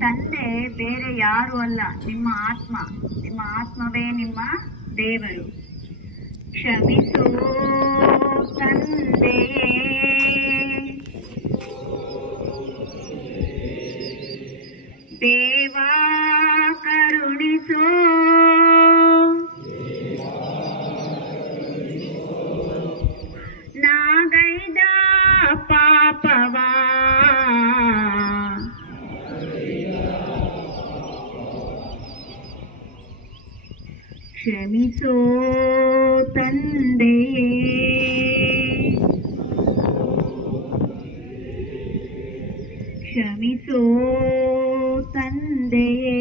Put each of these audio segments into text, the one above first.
ತಂದೆ ಬೇರೆ ಯಾರು ಅಲ್ಲ, ನಿಮ್ಮ ಆತ್ಮ. ನಿಮ್ಮ ಆತ್ಮವೇ ನಿಮ್ಮ ದೇವರು. ಕ್ಷಮಿಸೋ ತಂದೆಯೇ, ದೇವಾ ಕರುಣಿಸೋ, ನಾಗೈದ ಪಾಪವಾ ಕ್ಷಮಿಸೋ ತಂದೆಯೇ, ಕ್ಷಮಿಸೋ ತಂದೆಯೇ.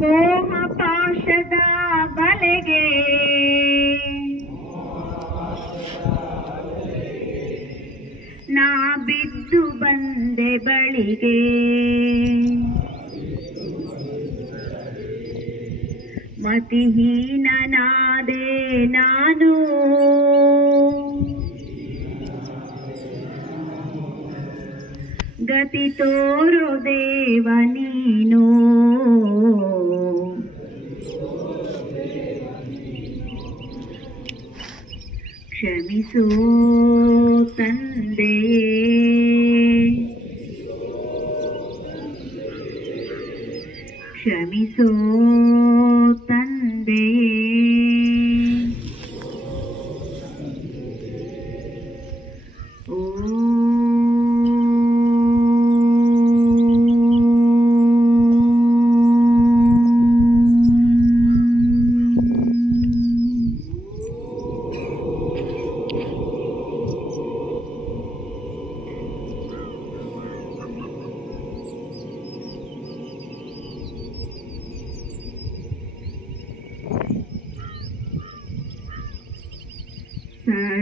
ಮೋಹ ಪಾಶದ ಬಲೆಗೆ ನಾ ಬಿದ್ದು ಬಂದೆ ಬಳಿಗೆ, ಮತಿಹೀನನಾದೆ ನಾನು, ಗತಿ ತೋರೋ ದೇವ ನೀನು. ಕ್ಷಮಿಸೋ ತಂದೆಯೇ, ಕ್ಷಮಿಸೋ ತಂದೆಯೇ.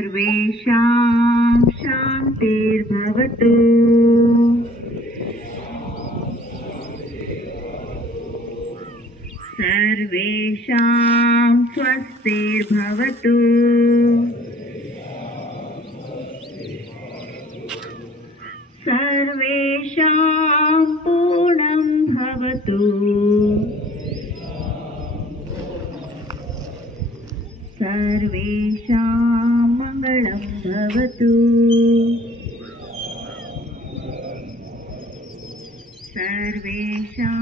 सर्वेषां शान्तिर्भवतु, सर्वेषां स्वस्तिर्भवतु, सर्वेषां पूर्णं भवतु, सर्वेषां मंगलं भवतु, सर्वेषां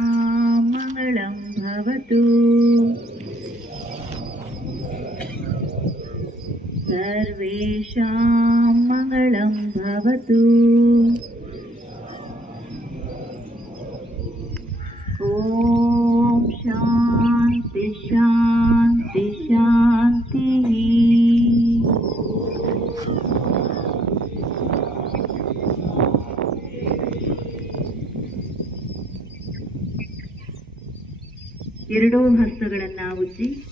मंगलं भवतु, सर्वेषां मंगलं भवतु. ओम शांति शांति शांति. ಎರಡೂ ಹಸ್ತಗಳನ್ನು ಉಜ್ಜಿ